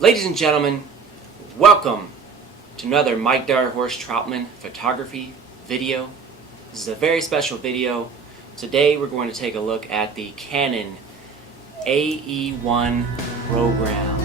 Ladies and gentlemen, welcome to another Mike Direhorse Troutman photography video. This is a very special video. Today we're going to take a look at the Canon AE-1 program.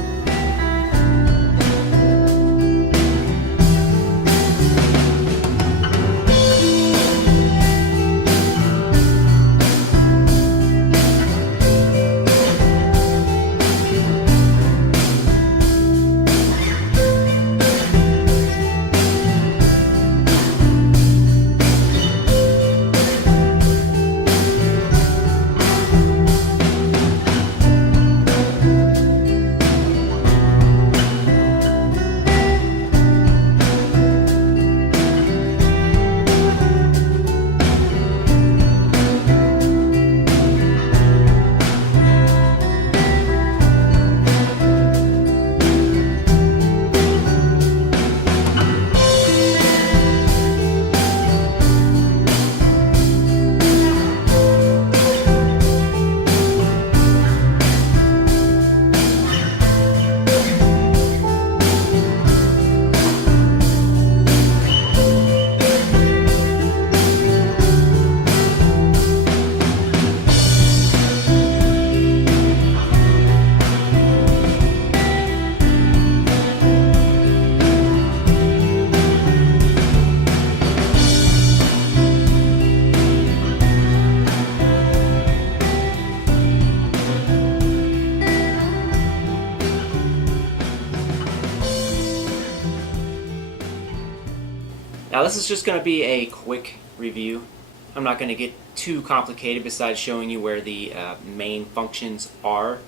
Now this is just going to be a quick review. I'm not going to get too complicated besides showing you where the main functions are.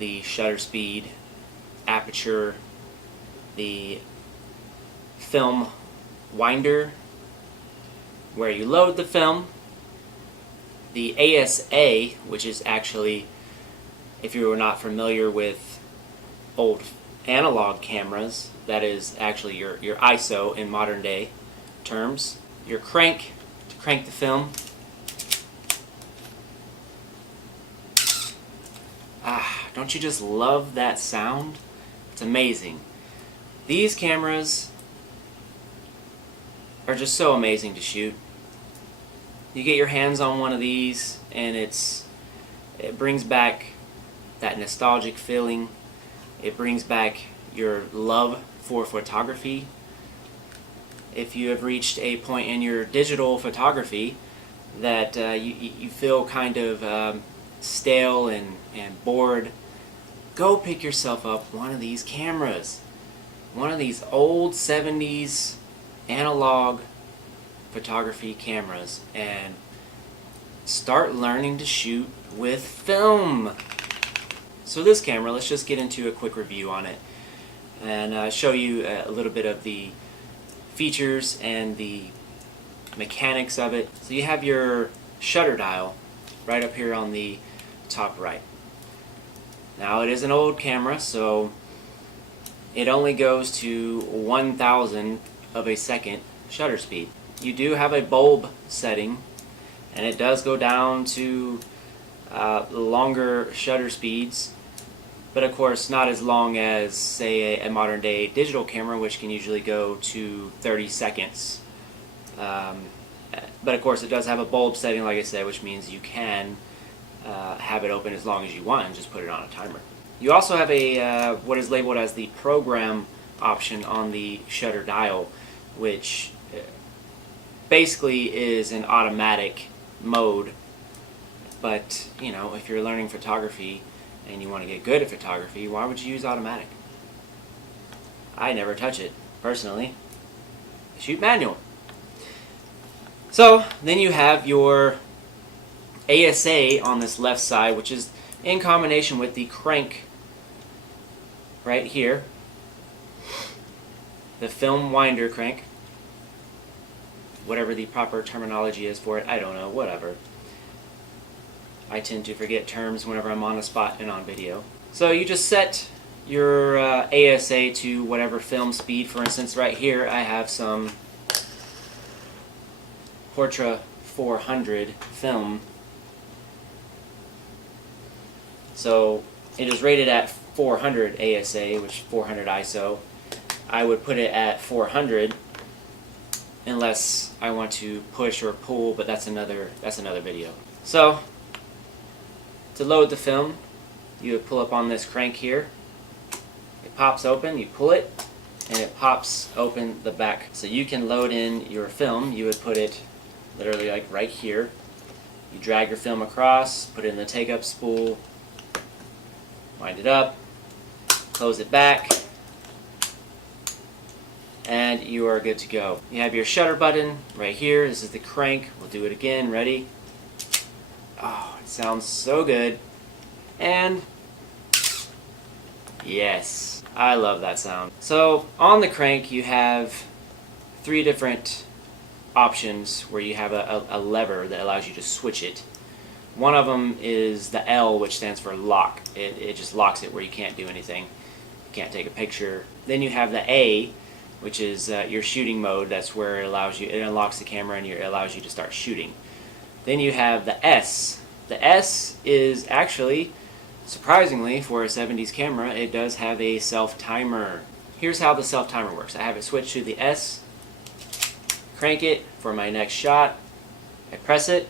The shutter speed, aperture, the film winder, where you load the film, the ASA, which is actually, if you were not familiar with old analog cameras, that is actually your ISO in modern day terms. Your crank to crank the film. Don't you just love that sound? It's amazing. These cameras are just so amazing to shoot. You get your hands on one of these and it brings back that nostalgic feeling. It brings back your love for photography. If you have reached a point in your digital photography that you feel kind of stale and bored, go pick yourself up one of these cameras. One of these old 70s analog photography cameras and start learning to shoot with film. So this camera, let's just get into a quick review on it and show you a little bit of the features and the mechanics of it. So you have your shutter dial right up here on the top right. Now it is an old camera, so it only goes to 1,000 of a second shutter speed. You do have a bulb setting, and it does go down to longer shutter speeds, but of course not as long as, say, a modern day digital camera, which can usually go to 30 seconds. But of course it does have a bulb setting, like I said, which means you can have it open as long as you want and just put it on a timer. You also have a what is labeled as the program option on the shutter dial, which basically is an automatic mode. But you know, if you're learning photography and you want to get good at photography, why would you use automatic? I never touch it, personally. I shoot manual. So then you have your ASA on this left side, which is in combination with the crank right here, the film winder crank, whatever the proper terminology is for it, I don't know, whatever. I tend to forget terms whenever I'm on the spot and on video. So you just set your ASA to whatever film speed. For instance, right here I have some Portra 400 film. So it is rated at 400 ASA, which is 400 ISO. I would put it at 400 unless I want to push or pull, but that's another video. So to load the film, you would pull up on this crank here. It pops open, you pull it, and it pops open the back. So you can load in your film. You would put it literally like right here. You drag your film across, put it in the take-up spool, wind it up, close it back, and you are good to go. You have your shutter button right here. This is the crank. We'll do it again. Ready? Oh, it sounds so good. And yes, I love that sound. So on the crank you have 3 different options where you have a lever that allows you to switch it. One of them is the L, which stands for lock. It just locks it where you can't do anything. You can't take a picture. Then you have the A, which is your shooting mode. That's where it unlocks the camera and it allows you to start shooting. Then you have the S. The S is actually, surprisingly for a 70s camera, it does have a self-timer. Here's how the self-timer works. I have it switched to the S, crank it for my next shot, I press it,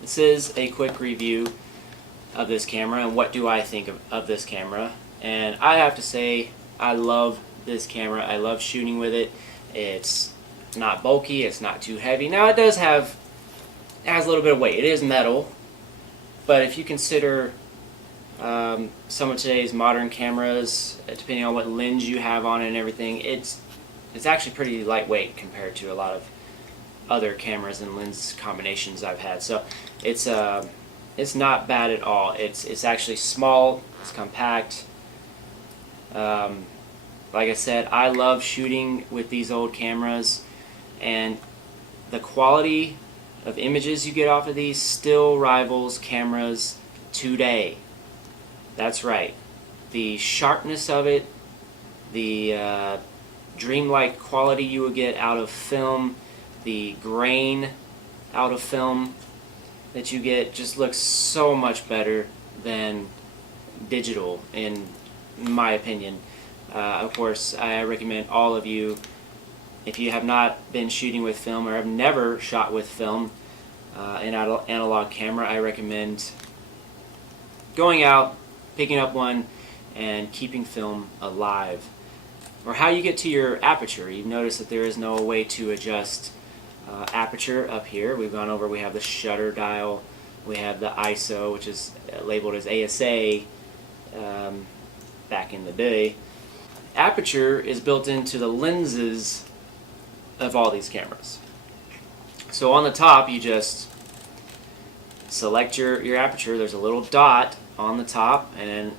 this is a quick review of this camera and what do I think of this camera. And I have to say, I love this camera. I love shooting with it. It's not bulky, it's not too heavy. Now it has a little bit of weight. It is metal, but if you consider some of today's modern cameras, depending on what lens you have on it and everything, it's actually pretty lightweight compared to a lot of other cameras and lens combinations I've had. So it's not bad at all. It's actually small, it's compact. Like I said, I love shooting with these old cameras, and the quality of images you get off of these still rivals cameras today. That's right. The sharpness of it, the dreamlike quality you would get out of film, the grain out of film that you get just looks so much better than digital, in my opinion. Of course, I recommend all of you, if you have not been shooting with film or have never shot with film, an analog camera, I recommend going out, picking up one, and keeping film alive. Or how you get to your aperture. You've noticed that there is no way to adjust aperture up here. We've gone over, we have the shutter dial, we have the ISO, which is labeled as ASA back in the day. Aperture is built into the lenses of all these cameras. So on the top, you just select your aperture. There's a little dot on the top, and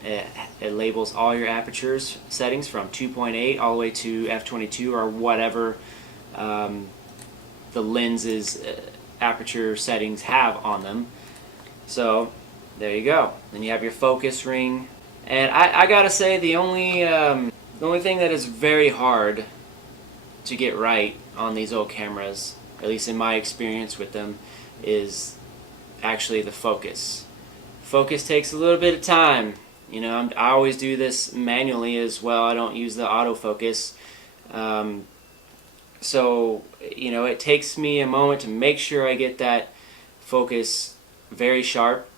it labels all your apertures settings from 2.8 all the way to f22 or whatever the lenses aperture settings have on them. So there you go. Then you have your focus ring, and I gotta say the only thing that is very hard to get right on these old cameras, at least in my experience with them, is actually the focus. Focus takes a little bit of time. You know, I always do this manually as well. I don't use the autofocus. So, you know, it takes me a moment to make sure I get that focus very sharp.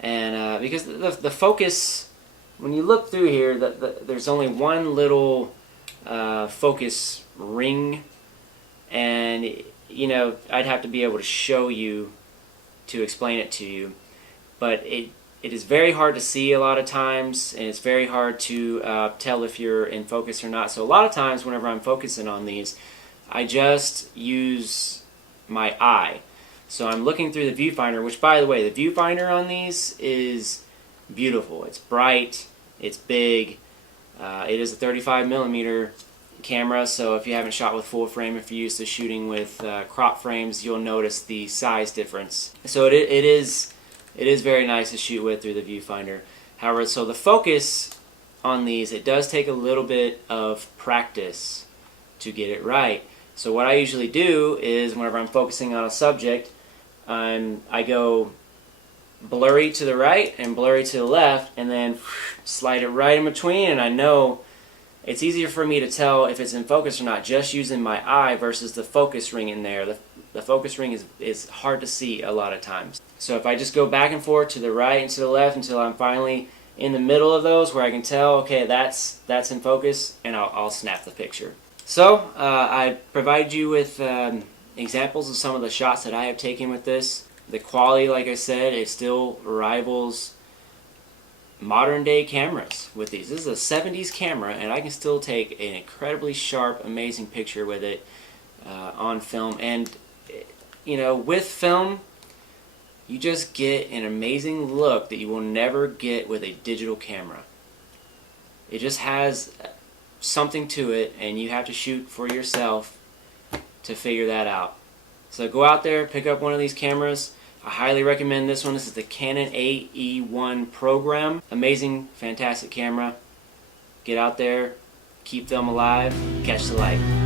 And because the focus, when you look through here, there's only one little focus ring, and you know, I'd have to be able to show you to explain it to you, but it is very hard to see a lot of times, and it's very hard to tell if you're in focus or not. So a lot of times whenever I'm focusing on these, I just use my eye. So I'm looking through the viewfinder, which, by the way, the viewfinder on these is beautiful. It's bright, it's big, it is a 35mm camera, so if you haven't shot with full frame, if you're used to shooting with crop frames, you'll notice the size difference. So it is very nice to shoot with through the viewfinder. However, so the focus on these, it does take a little bit of practice to get it right. So what I usually do is whenever I'm focusing on a subject, I go blurry to the right and blurry to the left, and then slide it right in between, and I know it's easier for me to tell if it's in focus or not just using my eye versus the focus ring in there. The focus ring is hard to see a lot of times. So if I just go back and forth to the right and to the left until I'm finally in the middle of those where I can tell, okay, that's in focus, and I'll snap the picture. So I provide you with examples of some of the shots that I have taken with this. The quality, like I said, it still rivals modern day cameras with these. This is a 70s camera, and I can still take an incredibly sharp, amazing picture with it on film. And you know, with film, you just get an amazing look that you will never get with a digital camera. It just has something to it, and you have to shoot for yourself to figure that out. So go out there, pick up one of these cameras. I highly recommend this one. This is the Canon AE-1 program. Amazing, fantastic camera. Get out there, keep film alive, catch the light.